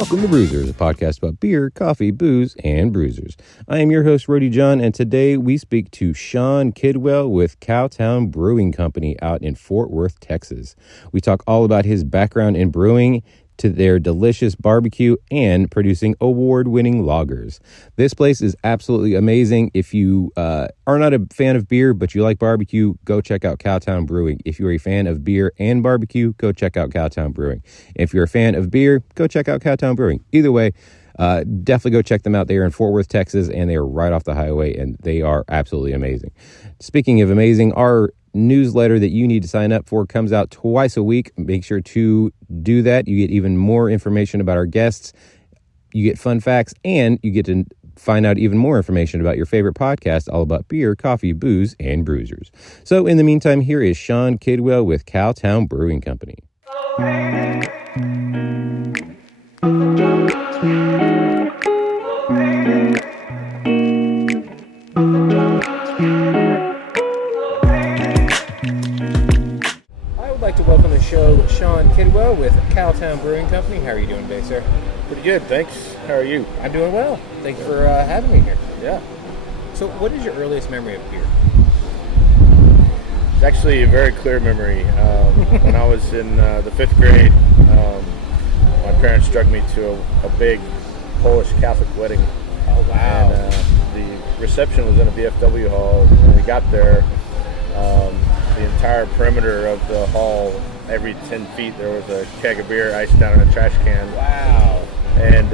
Welcome to Brewsers, a podcast about beer, coffee, booze, and bruisers. I am your host, Rody John, and today we speak to Sean Kidwell with Cowtown Brewing Company out in Fort Worth, Texas. We talk all about his background in brewing, to their delicious barbecue, and producing award-winning lagers. This place is absolutely amazing. If you are not a fan of beer, but you like barbecue, go check out Cowtown Brewing. If you're a fan of beer and barbecue, go check out Cowtown Brewing. If you're a fan of beer, go check out Cowtown Brewing. Either way, definitely go check them out. They are in Fort Worth, Texas, and they are right off the highway, and they are absolutely amazing. Speaking of amazing, our newsletter that you need to sign up for comes out twice a week. Make sure to do that. You get even more information about our guests. You get fun facts, and you get to find out even more information about your favorite podcast, all about beer, coffee, booze, and bruisers. So in the meantime, here is Sean Kidwell with Cowtown Brewing Company. To welcome to the show Sean Kidwell with Cowtown Brewing Company. How are you doing today, sir? Pretty good, thanks. How are you? I'm doing well. Thank you for having me here. Yeah. So what is your earliest memory of beer? It's actually a very clear memory. When I was in the 5th grade, my parents drug me to a big Polish Catholic wedding. Oh, wow. And the reception was in a VFW hall. When we got there, the entire perimeter of the hall, every 10 feet, there was a keg of beer iced down in a trash can. Wow. And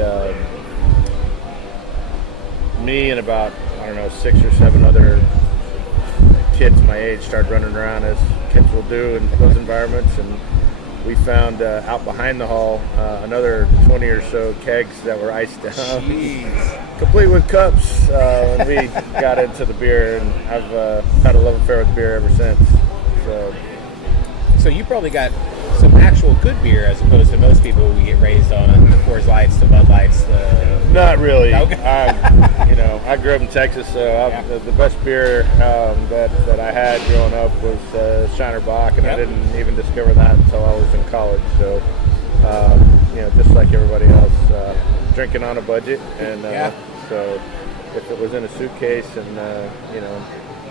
me and about, 6 or 7 other kids my age started running around as kids will do in those environments. And we found out behind the hall another 20 or so kegs that were iced down. Jeez. Complete with cups. And we got into the beer, and I've had a love affair with beer ever since. So you probably got some actual good beer as opposed to most people we get raised on the Coors Lights, the Bud Lights. Not really. Okay. I grew up in Texas, so the best beer that I had growing up was Shiner Bock, and I didn't even discover that until I was in college. So, just like everybody else, drinking on a budget, and so if it was in a suitcase and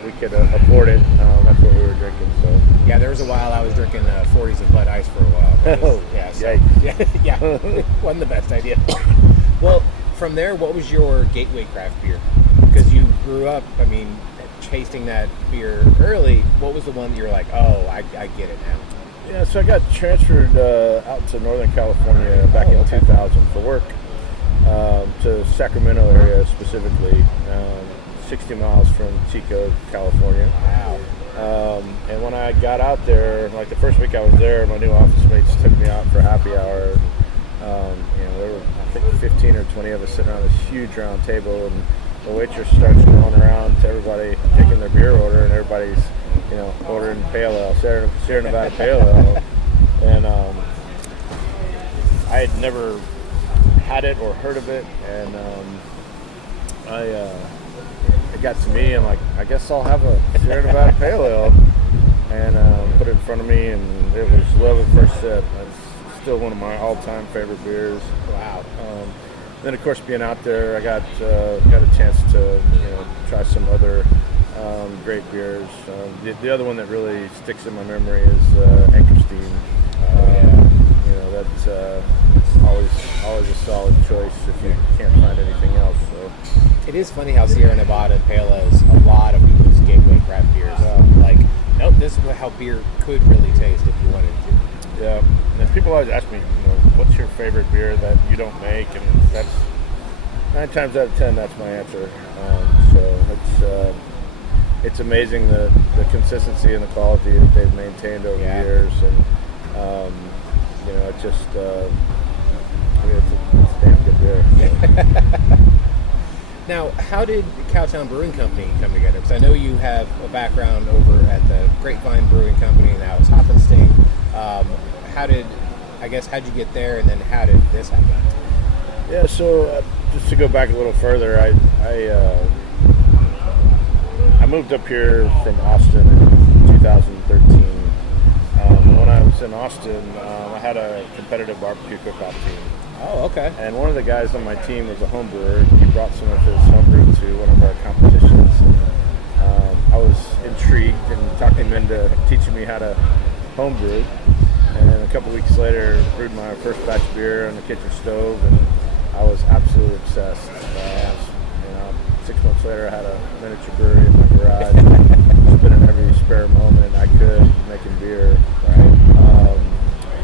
we could afford it, that's what we were drinking. So yeah, there was a while I was drinking 40s of Bud Ice for a while. Oh, yeah, wasn't the best idea. Well, from there, what was your gateway craft beer? Because you grew up, tasting that beer early. What was the one that you're like, oh, I get it now? Yeah, so I got transferred out to Northern California back in 2000 for work, to Sacramento area specifically. 60 miles from Chico, California. Wow. And when I got out there, like the first week I was there, my new office mates took me out for happy hour. There were, I think, 15 or 20 of us sitting around this huge round table, and the waitress starts going around to everybody taking their beer order, and everybody's, ordering pale ale, Sierra Nevada pale ale. And I had never had it or heard of it, and it got to me, and I guess I'll have a Sierra Nevada Pale Ale, and put it in front of me, and it was love at first sip. It's still one of my all-time favorite beers. Wow. Then, of course, being out there, I got a chance to try some other great beers. The other one that really sticks in my memory is Anchorstein. That's always a solid choice if you can't find anything else. So. It is funny how Sierra Nevada Pale Ale is a lot of people's gateway craft beers. This is how beer could really taste if you wanted to. Yeah, and people always ask me, what's your favorite beer that you don't make? And that's 9 times out of 10, that's my answer. So it's amazing the consistency and the quality that they've maintained over the years, and it's just it's a damn good beer. Now, how did Cowtown Brewing Company come together? Because I know you have a background over at the Grapevine Brewing Company, and now it's Hoppenstein. How'd you get there, and then how did this happen? Yeah, so just to go back a little further, I moved up here from Austin in 2013. When I was in Austin, I had a competitive barbecue cook-off team. Oh, okay. And one of the guys on my team was a home brewer. He brought some of his homebrew to one of our competitions. I was intrigued and talked him into teaching me how to homebrew. And a couple weeks later, brewed my first batch of beer on the kitchen stove, and I was absolutely obsessed. 6 months later, I had a miniature brewery in my garage, spending every spare moment I could making beer. Right.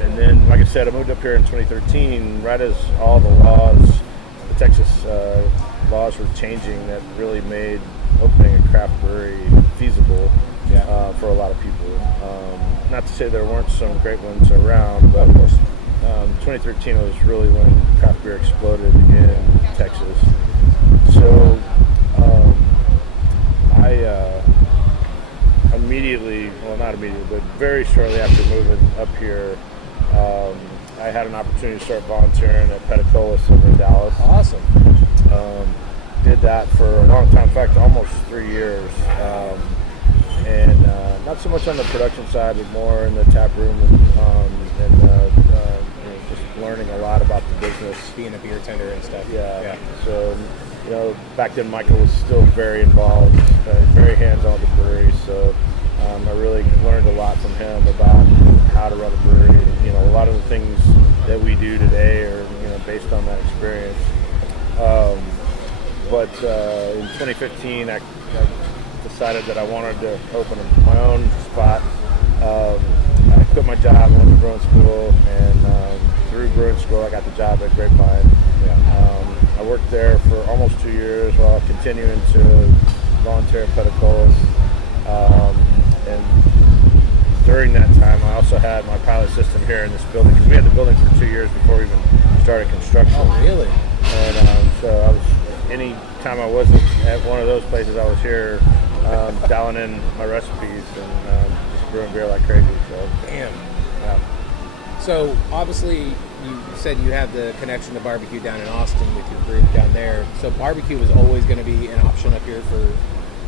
And then, like I said, I moved up here in 2013, right as all the Texas laws were changing that really made opening a craft brewery feasible for a lot of people. Not to say there weren't some great ones around, but 2013 was really when craft beer exploded in Texas. So I not immediately, but very shortly after moving up here, I had an opportunity to start volunteering at Petacolis over in Dallas. Awesome. Did that for a long time, in fact, almost 3 years. And not so much on the production side, but more in the tap room and just learning a lot about the business. Being a beer tender and stuff. Yeah. So, back then Michael was still very involved, very hands-on with the brewery. So I really learned a lot from him about how to run a brewery. A lot of the things that we do today are, based on that experience. But in 2015, I decided that I wanted to open my own spot. I quit my job, went to brewing school, and through brewing school, I got the job at Grapevine. I worked there for almost 2 years while continuing to volunteer at Petacolis. And during that time, I also had my pilot system here in this building, because we had the building for 2 years before we even started construction. Oh, really? And so I was, any time I wasn't at one of those places, I was here dialing in my recipes and just brewing beer like crazy. So. Damn. Yeah. So obviously, you said you have the connection to barbecue down in Austin with your brew down there. So barbecue was always going to be an option up here for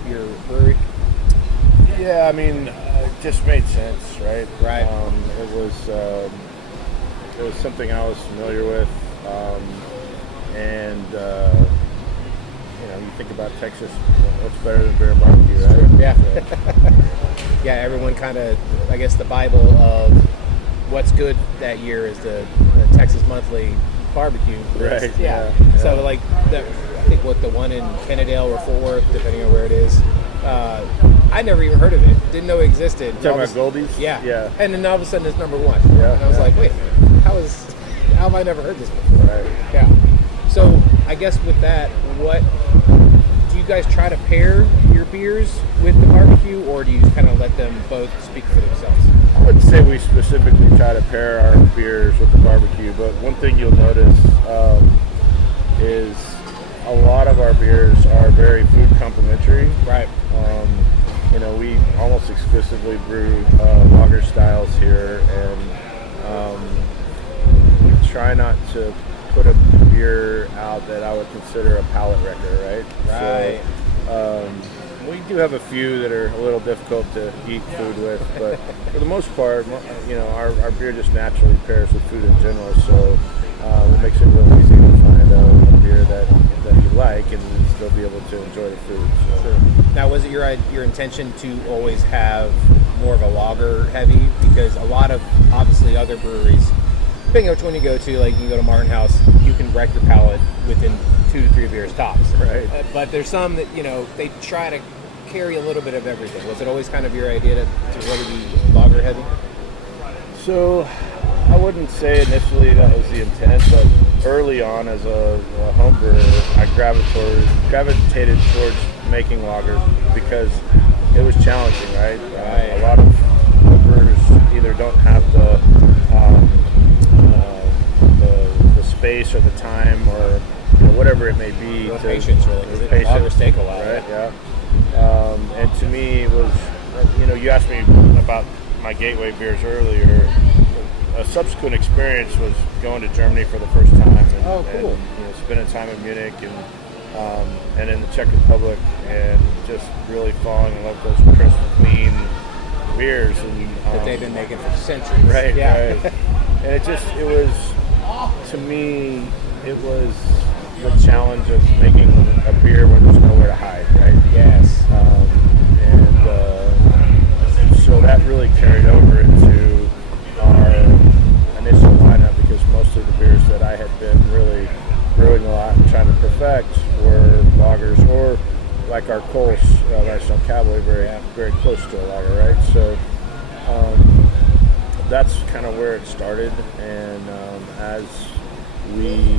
your brewery? Yeah, it just made sense, right? Right. It was something I was familiar with, and you think about Texas, what's better than beer and barbecue, right? Yeah. Yeah, everyone kind of, I guess the Bible of what's good that year is the Texas Monthly barbecue. Right. Yeah. So like, I think the one in Kennedale or Fort Worth, depending on where it is. I never even heard of it. Didn't know it existed. Talking about Goldies? Yeah. And then all of a sudden it's number one. Yeah. And I was like, wait, how have I never heard this before? Right. Yeah. So I guess with that, what do you guys try to pair your beers with the barbecue, or do you kind of let them both speak for themselves? I wouldn't say we specifically try to pair our beers with the barbecue, but one thing you'll notice is a lot of our beers are very food complementary. Right. We almost exclusively brew lager styles here, and we try not to put a beer out that I would consider a palate wrecker, right? Right. So, we do have a few that are a little difficult to eat food with, but for the most part, our beer just naturally pairs with food in general, so it makes it real easy to find a beer that you like and still be able to enjoy the food. So. Sure. Now, was it your intention to always have more of a lager heavy? Because a lot of, obviously, other breweries, depending on which one you go to, like you go to Martin House, you can wreck your palate within 2 to 3 beers tops. Right. But there's some that, they try to carry a little bit of everything. Was it always kind of your idea to really be lager heavy? So I wouldn't say initially that was the intent, but early on as a home brewer, I gravitated towards making lagers because it was challenging, right? A lot of brewers either don't have the space or the time or whatever it may be. The patience, really, because lagers take a while. Right, yeah. And to me, it was, you asked me about my gateway beers earlier. A subsequent experience was going to Germany for the first time and spending time in Munich and in the Czech Republic, and just really falling in love with those crisp, clean beers. And that they've been making for centuries. Right, yeah. right. And it was to me, it was the challenge of making a beer when there's nowhere to hide, right? Yes. So that really carried over into our initial lineup, because most of the beers that I had been really brewing a lot and trying to perfect were lagers, or like our Kolsch National Cowboy, very close to a lager, right? So that's kind of where it started, and as we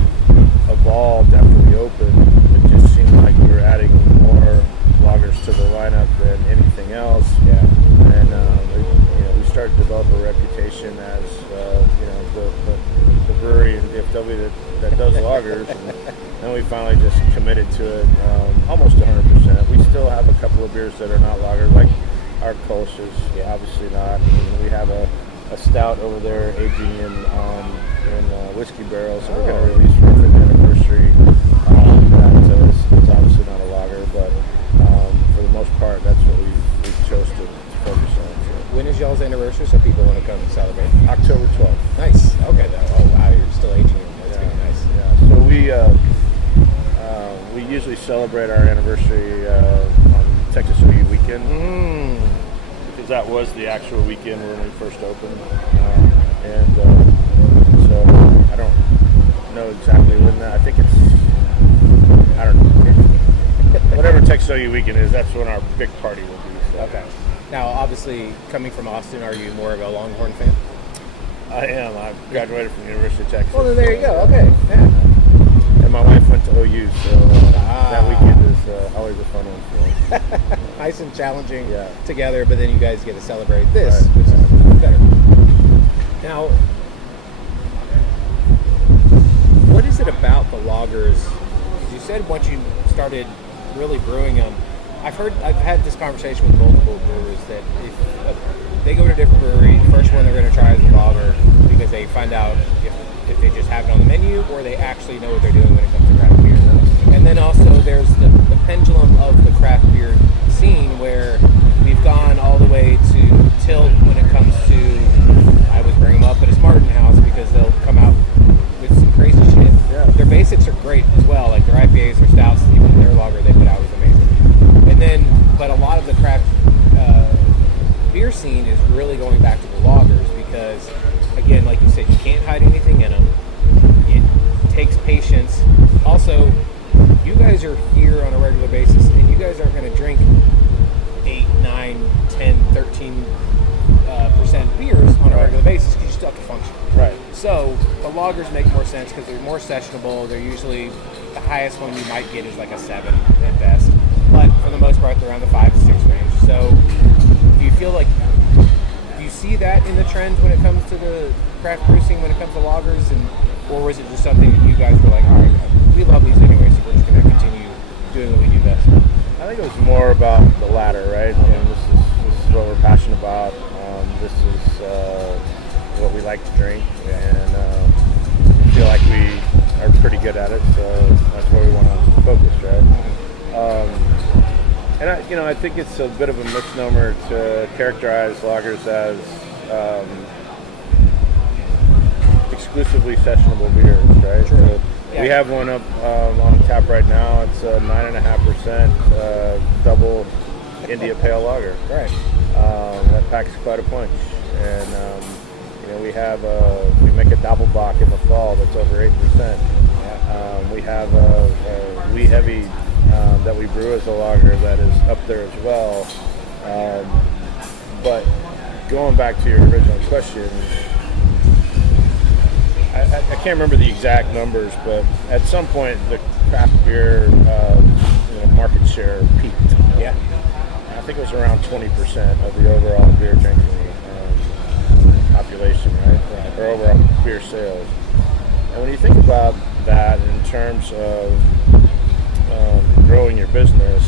evolved after we opened, it just seemed like we were adding more lagers to the lineup than anything else. Yeah. And we started to develop a reputation as the brewery in DFW that does lagers, and then we finally just committed to it almost 100%. We still have a couple of beers that are not lagers, like our Kolsch is obviously not. And we have a stout over there aging in whiskey barrels, so we're going to release for our 5th anniversary. It's obviously not a lager, but for the most part, that's what we chose to focus on. When is y'all's anniversary, so people want to come celebrate? October 12th. Nice. Okay. Oh wow, you're still aging it. That's really nice. Yeah. So we usually celebrate our anniversary on Texas OU weekend. Because that was the actual weekend when we first opened, so I don't know exactly when that. I think it's, I don't know, whatever Texas OU weekend is. That's when our big party will be. So. Okay. Now, obviously, coming from Austin, are you more of a Longhorn fan? I am. I graduated from the University of Texas. Well, then there you go. Okay. Yeah. And my wife went to OU, so that weekend is always a fun one for us. Nice and challenging together, but then you guys get to celebrate this, Right. which is better. Now, what is it about the lagers? Because you said once you started really brewing them, I've had this conversation with multiple brewers that if they go to a different brewery, the first one they're going to try is the lager, because they find out if they just have it on the menu or they actually know what they're doing when it comes to craft beer. And then also there's the pendulum of the craft beer scene, where we've gone all the way to tilt when it comes to, I always bring them up, but it's Martin House, because they'll come out with some crazy shit. Yeah. Their basics are great as well, like their IPAs, their stouts, even their lager they put out was amazing. And then, but a lot of the craft beer scene is really going back to the lagers, because, again, like you said, you can't hide anything in them. It takes patience. Also, you guys are here on a regular basis, and you guys aren't going to drink 8, 9, 10, 13% beers on a regular basis, because you still have to function. Right. So the lagers make more sense because they're more sessionable. They're usually, the highest one you might get is like a 7 at best. But for the most part, they're around the 5 to 6 range. So do you feel like, do you see that in the trends when it comes to the craft brew scene, when it comes to lagers? Or was it just something that you guys were like, all right, we love these anyway, so we're just going to continue doing what we do best? I think it was more about the latter, right? I mean, this is what we're passionate about. This is what we like to drink, and we feel like we are pretty good at it, so that's where we want to focus, right? And I think it's a bit of a misnomer to characterize lagers as exclusively sessionable beers, right? Sure. So we have one up on tap right now. It's a 9.5% double India Pale Lager. Right. That packs quite a punch, and we make a Doppelbock in the fall that's over 8%. We have a wee heavy that we brew as a lager that is up there as well. But going back to your original question, I can't remember the exact numbers, but at some point the craft beer market share peaked. Yeah. I think it was around 20% of the overall beer drinking population, right? Or overall beer sales. And when you think about that in terms of growing your business,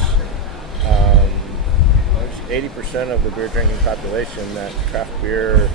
there's 80% of the beer drinking population that craft beer